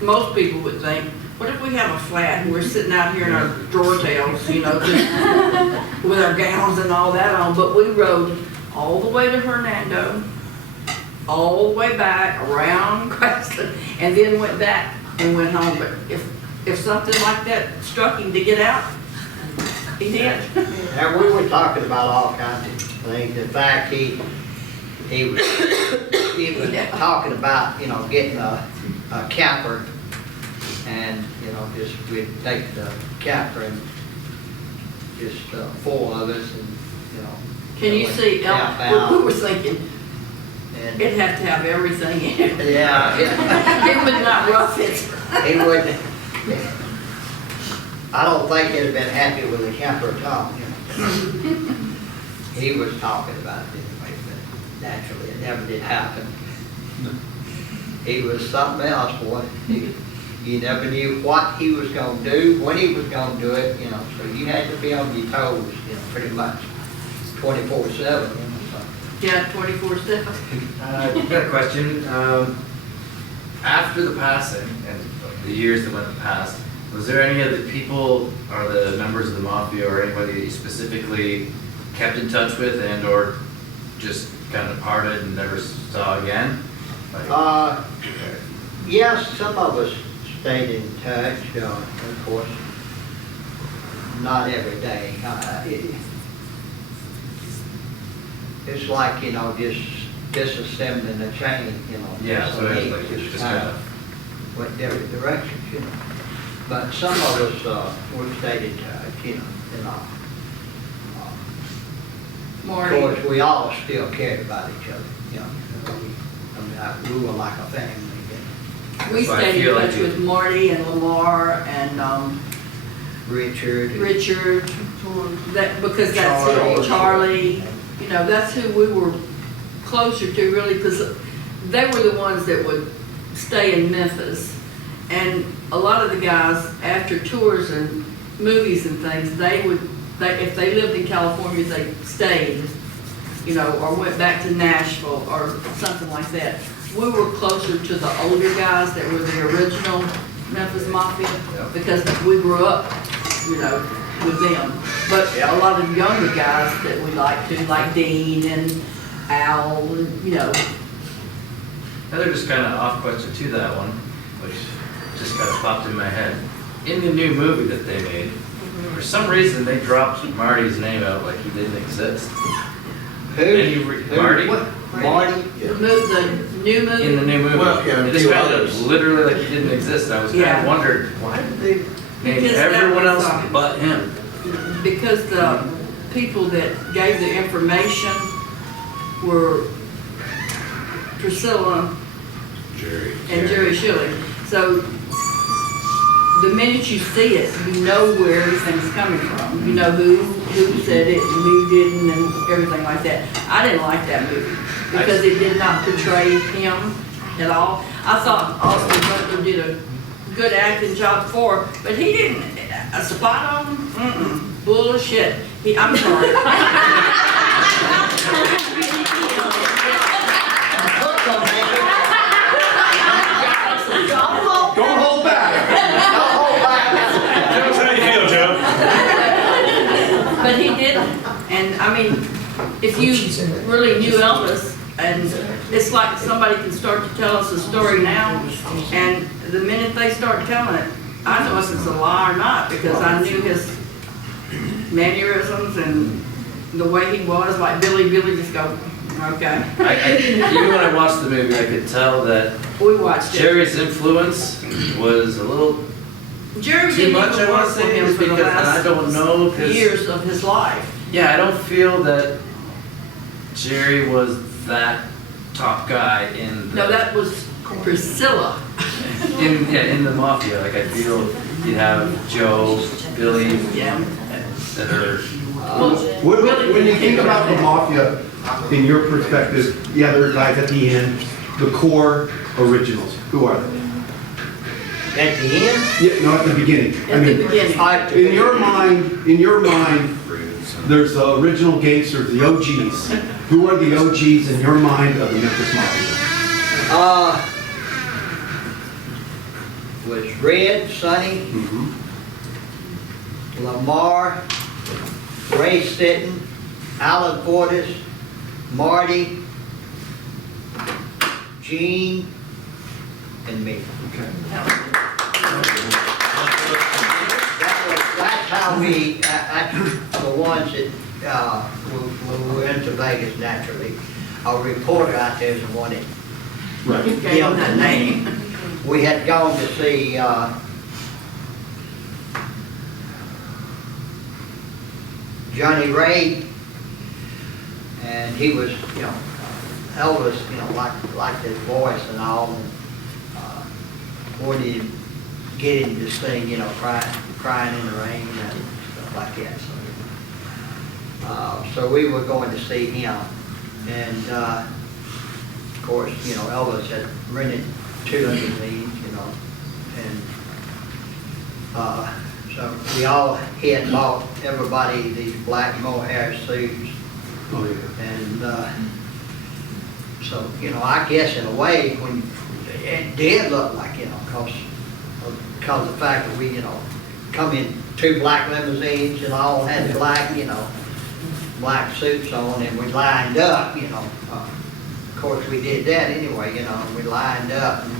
most people would think, what if we have a flat and we're sitting out here in our drawer tails, you know, just with our gowns and all that on, but we rode all the way to Hernando, all the way back around Creston, and then went back and went home. But if something like that struck him to get out, he did. And we were talking about all kinds of things. In fact, he was talking about, you know, getting a camper, and, you know, just we'd take the camper and just 4 of us, and, you know. Can you see, we were thinking, and it'd have to have everything in it. yeah, It would not rough it. he wouldn't. I don't think he'd have been happy with the camper at all, you know. He was talking about it anyway, but naturally it never did happen. He was something else, boy. You never knew what he was going to do, when he was going to do it, you know. So you had to be on your toes, you know, pretty much 24/7. You know, so. Yeah, 24/7. I've got a question. After the passing and the years that went past, was there any of the people or the members of the Mafia or anybody that you specifically kept in touch with and or just kind of parted and never saw again? Like, Yes, some of us stayed in touch, of course, not every day. It's like, you know, just disassembling a chain, you know. yeah, so it was like just just kind of. went different directions, you know. But some of us, we stayed in touch, you know, and of Marty. course, we all still cared about each other, you know. We were like a family. We So I stayed in feel like touch you- with Marty and Lamar and Richard. Richard, because that's who, Charlie, you know, that's who we were closer to really, because they were the ones that would stay in Memphis. And a lot of the guys, after tours and movies and things, if they lived in California, they stayed, you know, or went back to Nashville or something like that. We were closer to the older guys that were the original Memphis Mafia, because we grew up, you know, with them. But a lot of younger guys that we liked too, like Dean and Al, and, you know. Another just kind of off question to that one, which just kind of popped in my head. In the new movie that they made, for some reason they dropped Marty's name out like he didn't exist. Marty? What? Marty? The new movie. In the new movie. Well, yeah, it just few kind others. of literally like he didn't exist. And I was kind Yeah. of wondered, why did they name Because that everyone was, else but him? Because the people that gave the information were Priscilla and Jerry Shilling. So the minute you see it, you know where everything's coming from. You know who said it and who didn't and everything like that. I didn't like that movie because it did not portray him at all. I thought Austin Butler did a good acting job for, but he didn't. A spot on? Bullshit. I'm sorry. Don't hold back. Tell us how you feel, Joe. But he didn't. And I mean, if you really knew Elvis, and it's like somebody can start to tell us a story now, and the minute they start telling it, I know if it's a lie or not, because I knew his mannerisms and the way he was, like Billy just go, okay. Even when I watched the movie, I could tell that We watched it. Jerry's influence was a little Jerry too didn't much, even I want work to for say, him for the because I don't know, last 'cause- years of his life. Yeah, I don't feel that Jerry was that top guy in the, No, that was Priscilla. in the Mafia. Like I feel you'd have Joe, Billy, Yeah. that are When you think about the Mafia, in your perspective, the other guys at the end, the core originals, who are they? At the end? Yeah, no, at the beginning. At the beginning. In your mind, there's the original gangsters, the OGs. Who are the OGs in your mind of the Memphis Mafia? was Red, Sonny, Mhm. Lamar, Ray Sitton, Alan Fortis, Marty, Gene, and me. Okay. That's how we, the ones that, when we went to Vegas naturally, a reporter out there is the one that Right. Gave gave them the name. We had gone to see, Johnny Ray, and he was, you know, Elvis, you know, liked his voice and all, and wanted to get him to sing, you know, crying in the rain and stuff like that. So we were going to see him, and of course, you know, Elvis had rented 2 limousines, you know, and so we all had bought everybody these black mohair suits. Oh, yeah. And so, you know, I guess in a way, when it did look like, you know, because of the fact that we, you know, come in 2 black limousines and all had black, you know, black suits on, and we lined up, you know. Of course, we did that anyway, you know, and we lined up and,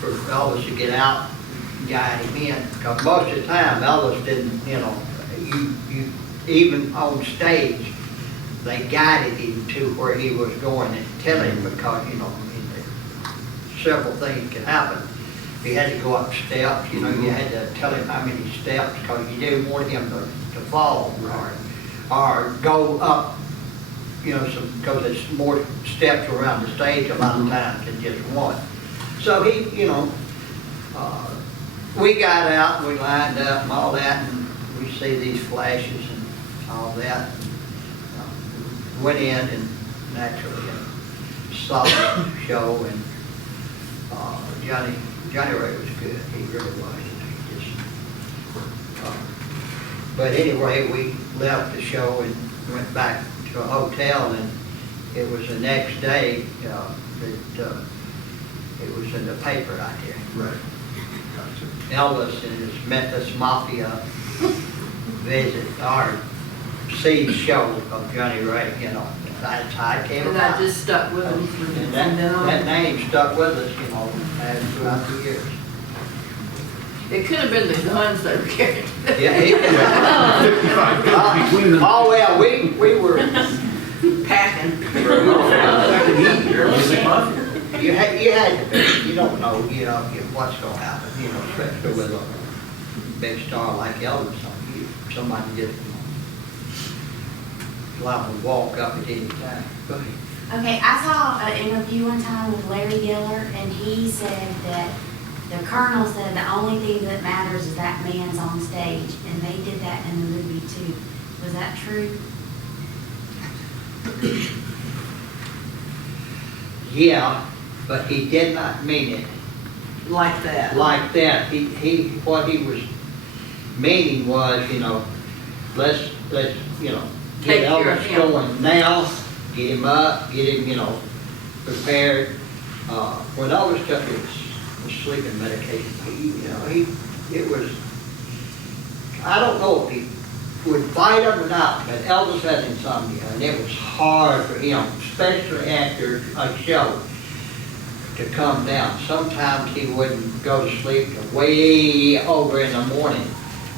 for Elvis to get out, guide him in, because most of the time Elvis didn't, you know, you even on stage, they guided him to where he was going and tell him, because, you know, I mean, several things can happen. He had to go up steps, you know, you had to tell him how many steps, because you didn't want him to fall or go up, you know, because there's more steps around the stage a lot of times than just one. So he, you know, we got out, we lined up and all that, and we see these flashes and all that. Went in and naturally saw the show, and Johnny Ray was good. He really was. He just, but anyway, we left the show and went back to a hotel, and it was the next day that it was in the paper out here. Right. Elvis and his Memphis Mafia visit or see the show of Johnny Ray, you know. That's how it came And that about. just stuck with them And from then on. that name stuck with us, you know, and throughout the years. It could have been the guns they were carrying. Yeah, 55 guns between them. oh, well, we were, Packing. Music Mafia. you had to be, you don't know, you know, what's gonna happen, you know, especially with a big star like Elvis, somebody just, you know, liable to walk up at any time. Go ahead. Okay, I saw an interview one time with Larry Geller, and he said that the Colonel said the only thing that matters is that man's on stage, and they did that in the movie too. Was that true? Yeah, but he did not mean it Like that. like that. What he was meaning was, you know, let's, you know, Take get care of Elvis him. going now, get him up, get him, you know, prepared. When Elvis took his sleeping medication, it was, I don't know if he would fight him or not, but Elvis had insomnia, and it was hard for him, especially after a show, to come down. Sometimes he wouldn't go to sleep till way over in the morning.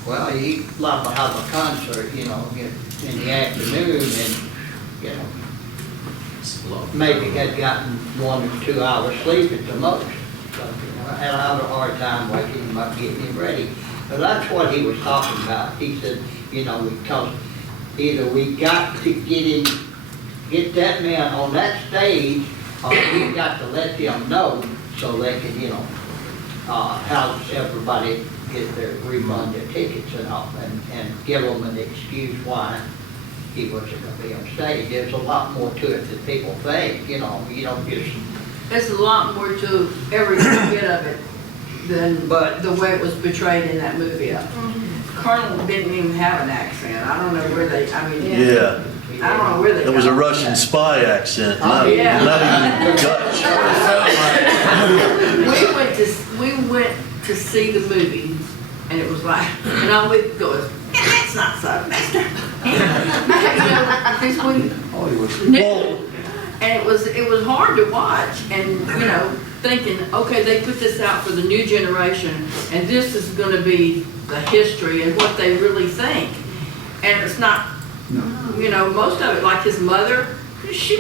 Well, he'd like to have a concert, you know, in the afternoon, and, you know, maybe had gotten 1 or 2 hours sleep at the most. So, you know, I had a hard time waking him up, getting him ready. But that's what he was talking about. He said, you know, because either we got to get that man on that stage, or we got to let them know so they can, you know, have everybody get their refund their tickets and all, and give them an excuse why he wasn't going to be on stage. There's a lot more to it than people think, you know. You don't just. There's a lot more to every bit of it than the way it was portrayed in that movie. Colonel didn't even have an accent. I don't know where they, I mean. Yeah, I don't know where they. it was a got Russian that. spy accent, not Yeah. not even Dutch. We went we went to see the movie, and it was like, and I would go, that's not so, that's not. And it was hard to watch, and, thinking, okay, they put this out for the new generation, and this is gonna be the history and what they really think. And it's not, most of it, like his mother, she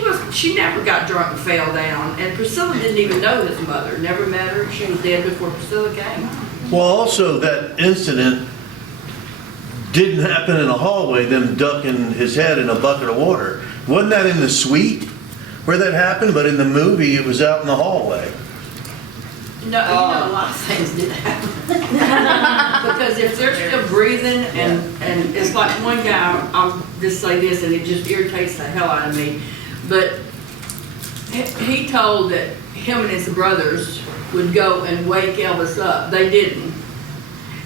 never got drunk and fell down, and Priscilla didn't even know his mother, never met her, she was dead before Priscilla came. Well, also, that incident didn't happen in a hallway, them ducking his head in a bucket of water. Wasn't that in the suite where that happened? But in the movie, it was out in the hallway. No, a lot of things did happen. Because if they're still breathing, and it's like one guy, I'll just say this, and it just irritates the hell out of me, but he told that him and his brothers would go and wake Elvis up. They didn't.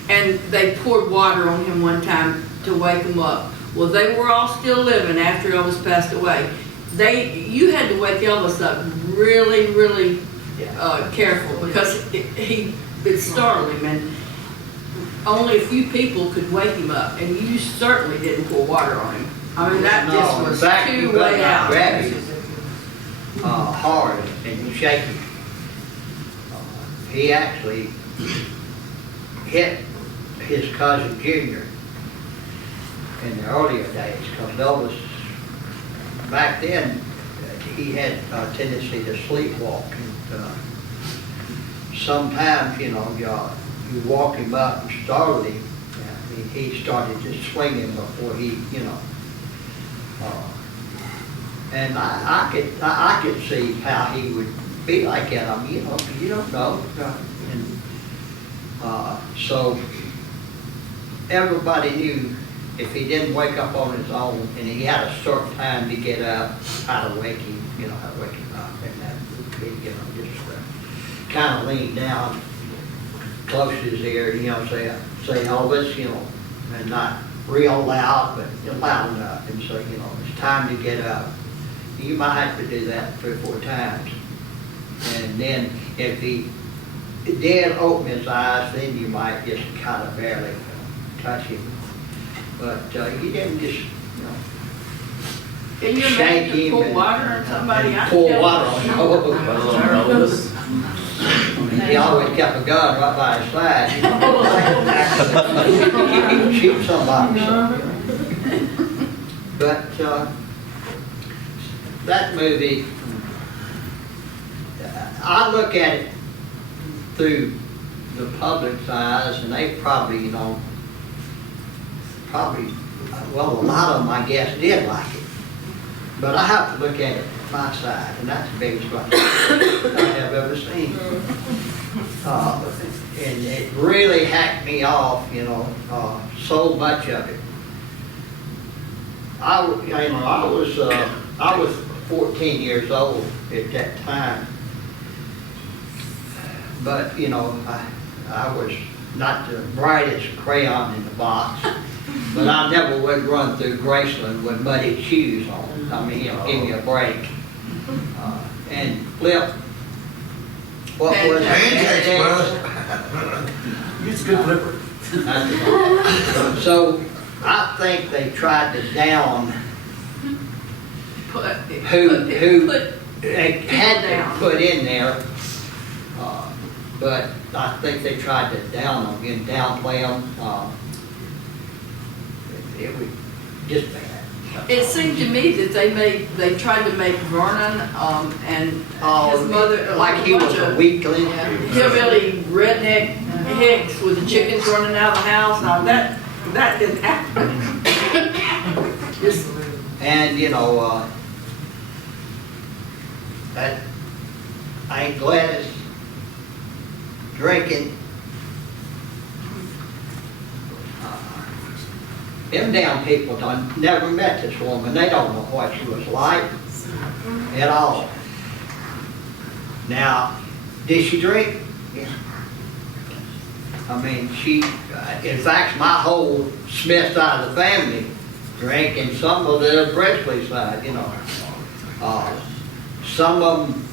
And they poured water on him one time to wake him up. Well, they were all still living after Elvis passed away. You had to wake Elvis up really, really careful, because it startled him, and only a few people could wake him up, and you certainly didn't pour water on him. I mean, that just was too way out. Grab him hard and you shake him. He actually hit his cousin Junior in the earlier days, because Elvis, back then, he had a tendency to sleepwalk. And sometimes, you walk him up and startle him. I mean, he started just swinging before he, and I could see how he would be like that. I mean, you don't know. And so everybody knew if he didn't wake up on his own, and he had a certain time to get up, how to wake him, how to wake him up, and that would be, just kind of lean down close to his ear, say Elvis, and not real loud, but loud enough, and so, it's time to get up. You might have to do that 3 or 4 times. And then if he did open his eyes, then you might just kind of barely touch him. But you didn't just, Can you shake imagine him pour and- water on somebody? and I pour tell water on him. Elvis. He always kept a gun right by his side. He could shoot somebody. But that movie, I look at it through the public's eyes, and they probably, well, a lot of them, I guess, did like it. But I have to look at it my side, and that's the biggest one I have ever seen. And it really hacked me off, so much of it. I was 14 years old at that time, but I was not the brightest crayon in the box. But I never would run through Graceland with muddy shoes on. I mean, give me a break. And Flip, what was it? He's a good flipper. So I think they tried to down who they had to put in there. But I think they tried to down them and downplay them. It was just bad. It seemed to me that they tried to make Vernon and his mother Like he was a weakling. hillbilly redneck hicks with the chickens running out of the house. Now that didn't happen. And that Aunt Gladys drinking. Them damn people never met this woman. They don't know what she was like at all. Now, did she drink? Yeah. I mean, in fact, my whole Smith side of the family drank, and some of the Presley side, Some of them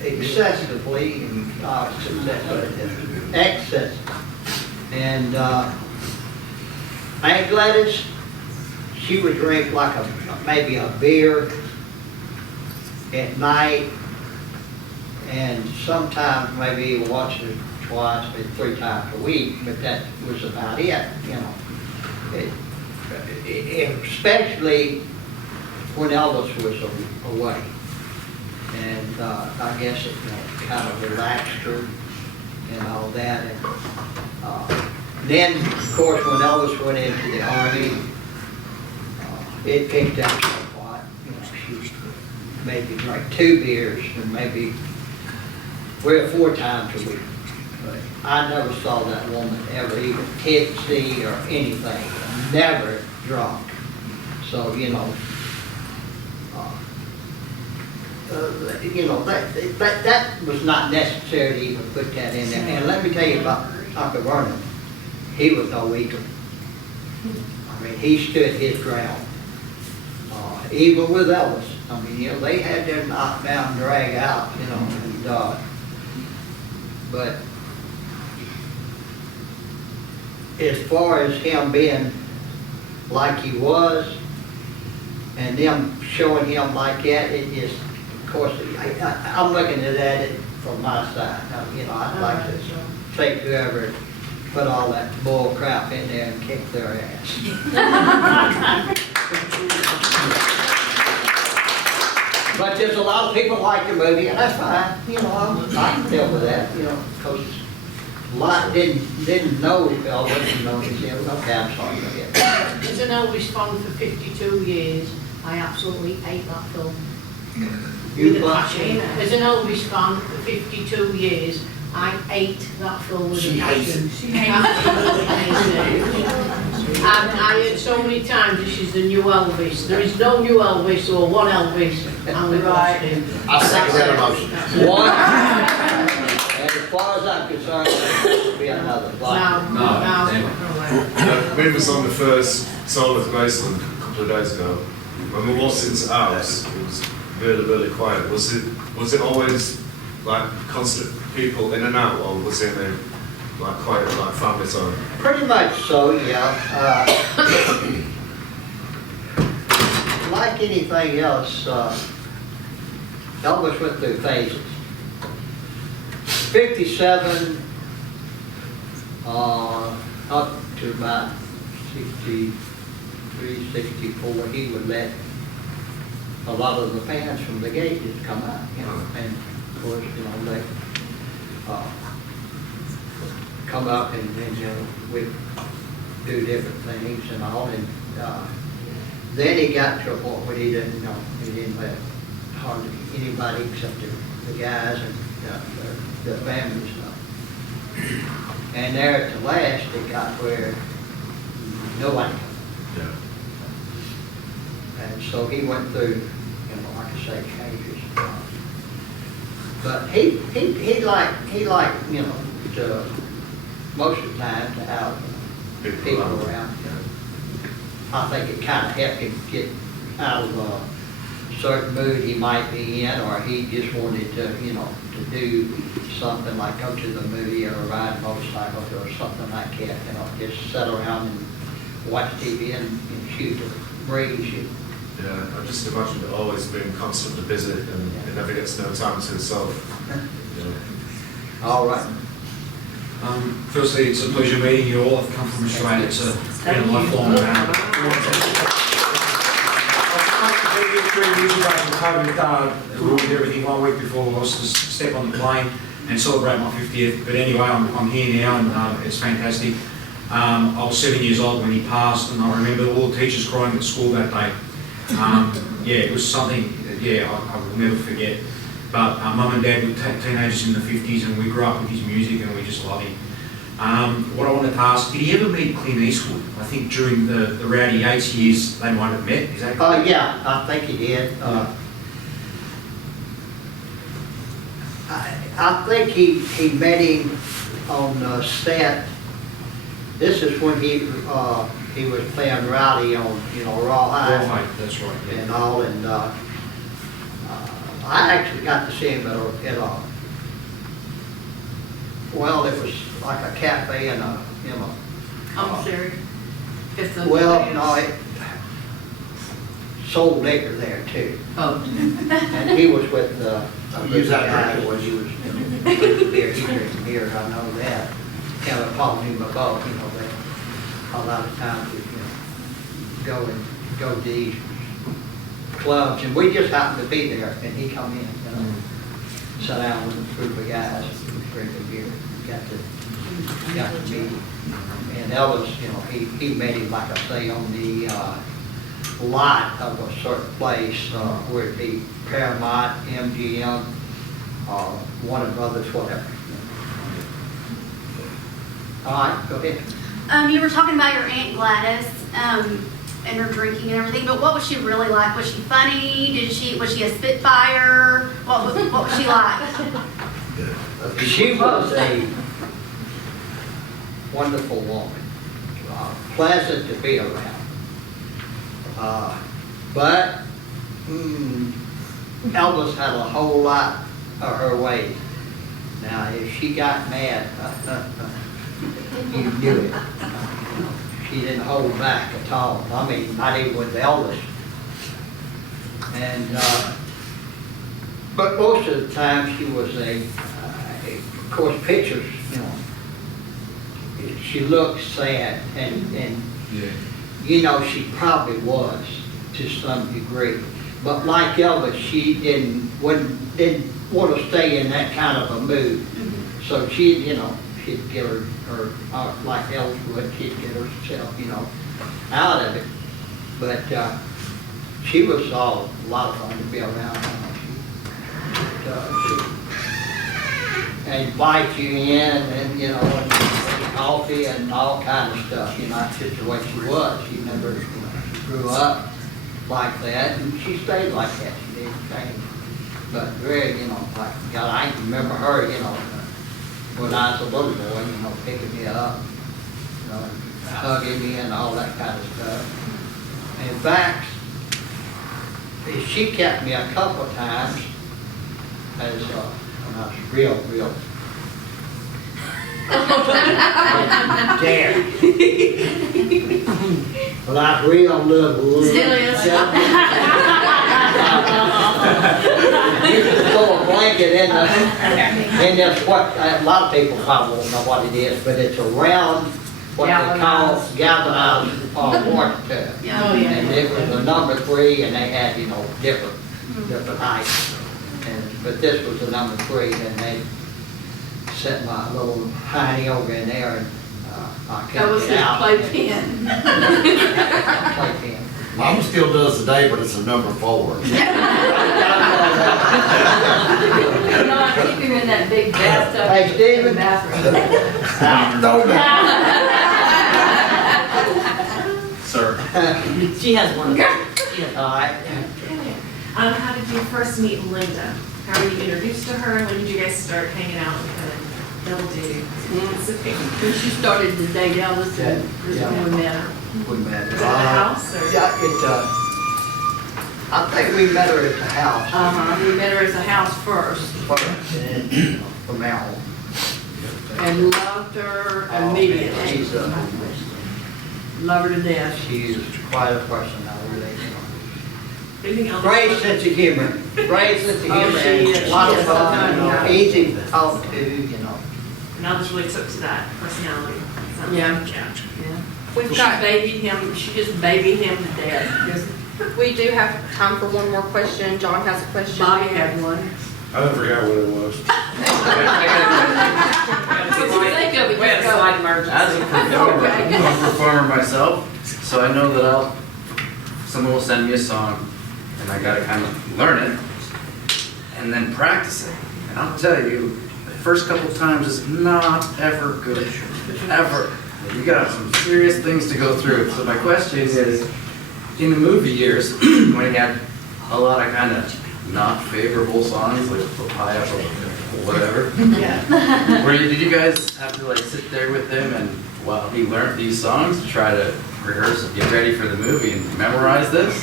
excessively, excess. And Aunt Gladys, she would drink like maybe a beer at night, and sometimes maybe once or twice, maybe 3 times a week, but that was about it, you know. Especially when Elvis was away. And I guess it kind of relaxed her and all that. And then, of course, when Elvis went into the Army, it picked up somewhat. You know, she maybe drank 2 beers and maybe 3 or 4 times a week. But I never saw that woman ever even tipsy or anything. Never drunk. So, you know, that was not necessary to even put that in there. And let me tell you about Uncle Vernon. He was no weaker. I mean, he stood his ground. Even with Elvis. I mean, you know, they had their knock down, drag out, you know, and, but as far as him being like he was, and them showing him like that, it just, of course, I'm looking at it from my side. You know, I'd like to take whoever put all that bull crap in there and kick their ass. But there's a lot of people like the movie, and that's fine. You know, I can deal with that. You know, because a lot didn't know Elvis, didn't know his name. Okay, I'm sorry. As an Elvis fan for 52 years, I absolutely hate that film. You With a passion. As an Elvis fan for 52 years, I hate that film with a passion. Absolutely hate it. And I heard so many times this is the new Elvis. There is no new Elvis or one Elvis, and we've lost him. I second that motion. One. And as far as I'm concerned, there will be another. No. We was on the first Soul of Graceland a couple of days ago. When we walked into the house, it was really, really quiet. Was it always like constant people in and out, or was it like quiet, like family time? Pretty much so, yeah. Like anything else, Elvis went through phases. 57, up to about 63, 64, he would let a lot of the fans from the gate just come out, you know, and of course, you know, they come up and you know, we'd do different things and all, and then he got to a point where he didn't let hardly anybody except the guys and the family stuff. And there at the last, it got where nobody could. Yeah. And so he went through, you know, like I say, changes. But he liked, you know, to, most of the time to have people around. I think it kind of helped him get out of a certain mood he might be in, or he just wanted to, you know, to do something like go to the movie or ride a motorcycle or something like that, you know, just sit around and watch TV and shoot the breeze. Yeah, I just imagine it always being constantly busy and it never gets no time to itself. Yeah. All right. Firstly, it's a pleasure meeting you all. I've come from Australia. It's been a lifelong COVID ruined everything 1 week before I was to step on the plane and celebrate my 50th. But anyway, I'm here now and it's fantastic. I was 7 years old when he passed, and I remember all the teachers crying at school that day. Yeah, it was something that, I will never forget. But Mum and Dad were teenagers in the 50s, and we grew up with his music and we just love him. What I wanted to ask, did he ever meet Clint Eastwood? I think during the Rowdy Yates years they might have met, is that correct? Yeah, I think he did. I think he met him on set. This is when he was playing Rowdy on, Raw High. Right, that's right. Yeah. And all, and I I actually got to see him at well, it was like a cafe and a, you know. Commissary. It's a. Well, no, it sold liquor there too. Oh. And he was with, Use that guy drink. when he was drinking beer, he drinking beer, I know that. Kind of followed him about, you know, that a lot of times, you know, go to these clubs, and we just happened to be there, and he come in, you know, sat down with a group of guys, drinking beer, got to meet him. And Elvis, you know, he met him, like I say, on the, lot of a certain place, where it be Paramount, MGM, Warner Brothers, whatever. All right, go ahead. You were talking about your Aunt Gladys, and her drinking and everything, but what was she really like? Was she funny? Was she a spitfire? What was she like? She was a wonderful woman, pleasant to be around. But Elvis had a whole lot of her ways. Now, if she got mad, you knew it. She didn't hold back at all. I mean, not even with Elvis. And but most of the time, she was of course, pictures. You know, she looked sad, and you know, she probably was to some degree. But like Elvis, she didn't want to stay in that kind of a mood. So she, you know, she'd get her like Elvis would, she'd get herself, you know, out of it. But she was a lot of fun to be around. And invite you in, and you know, and coffee and all kind of stuff. You know, that's just the way she was. She never, you know, she grew up like that, and she stayed like that. She didn't change. But very, you know, like God, I can remember her, you know, when I was a little boy, you know, picking me up, you know, and hugging me and all that kind of stuff. In fact, she kept me a couple of times as when I was real dare. But I was real little. Still is. You could throw a blanket in this, what, a lot of people probably won't know what it is, but it's a round, what they call galvanized water tub. Oh, yeah. And it was a number 3, and they had, you know, different heights. But this was the number 3, and they set my little hiney over in there, and I That couldn't was get his out. playpen. Playpen. Mama still does today, but it's a number 4. You know, I keep him in that big bathtub. Hey, Steven. in the bathroom. Sir. She has one. All right. How did you first meet Linda? How were you introduced to her? When did you guys start hanging out and kind of double dating? When she started to date Elvis, and this is when we met her. We met Was it her. at the house or? Yeah, I think we met her at the house. We met her at the house first First, and then from there on. and loved her immediately. She's Love her to death. she's quite a person, I really, you know. Anything else? Great sense of humor, great sense of humor, she and is. a lot She of is. fun, you know, Yeah. easy to talk to, you know. And Elvis really took to that personality. Sounds Yeah. like, yeah. We've got babied him, she just babied him to death. Just- We do have time for one more question. John has a question. Bobby had one. I forgot what it was. Think of it, We had a just go. slight emergency. As a performer, I'm a performer myself, so I know that someone will send me a song, and I gotta kind of learn it, and then practice it. And I'll tell you, the first couple times is not ever good, ever. You got some serious things to go through. So my question is, in the movie years, when you had a lot of kind of not favorable songs, like Papaya or whatever, did you guys have to like sit there with him and while he learned these songs, try to rehearse and get ready for the movie and memorize this?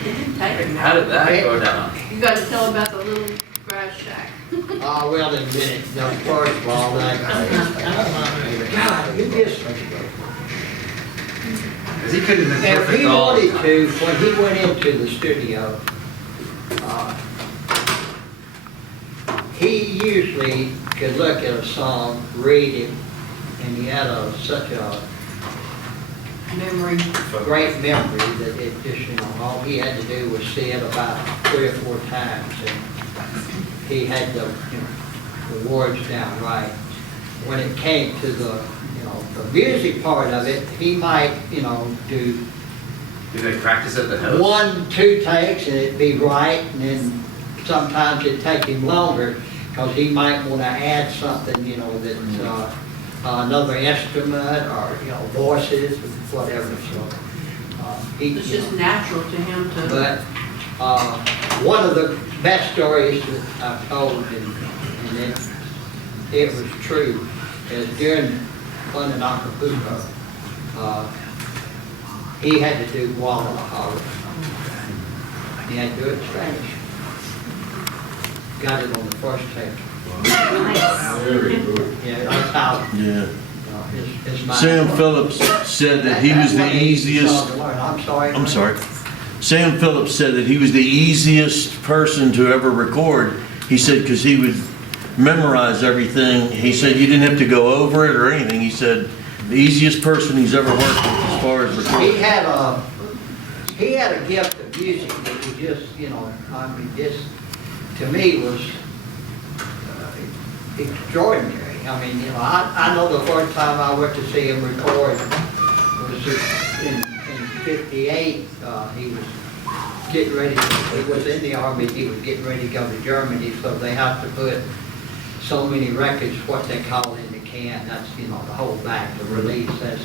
It didn't take him. How did that go down? You gotta tell about the little grass shack. Oh, well, in a minute, no, first of all, that, God, you just, Because he couldn't have been if perfect he all the wanted time. to, when he went into the studio, he usually could look at a song, read it, and he had such a Memory. great memory that it just, you know, all he had to do was see it about 3 or 4 times, and he had the, you know, the words down right. When it came to the, you know, the music part of it, he might, you know, do Did they practice at the house? 1, 2 takes and it'd be right, and then sometimes it'd take him longer, because he might want to add something, you know, that, another instrument, or, you know, voices, whatever, so. He, It's you just know, natural to him to. but, one of the best stories that I've told, and it was true, is during one in Acapulco, he had to do Guadalajara. He had to do it in Spanish. Got it on the first take. Very good. Yeah, that's how, Yeah. his mind. Sam Phillips said that he was the That's what he easiest, started to learn. I'm sorry. I'm sorry. Sam Phillips said that he was the easiest person to ever record. He said because he would memorize everything. He said you didn't have to go over it or anything. He said the easiest person he's ever worked with as far as recording. He had a gift of music that he just, you know, I mean, just, to me, was extraordinary. I mean, you know, I know the first time I went to see him record was in 58. He was getting ready, he was in the Army, he was getting ready to go to Germany, so they have to put so many records, what they call in the can, that's, you know, the whole back, the release, that's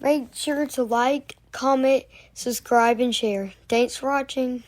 Make sure to like, comment, subscribe, and share. Thanks for watching.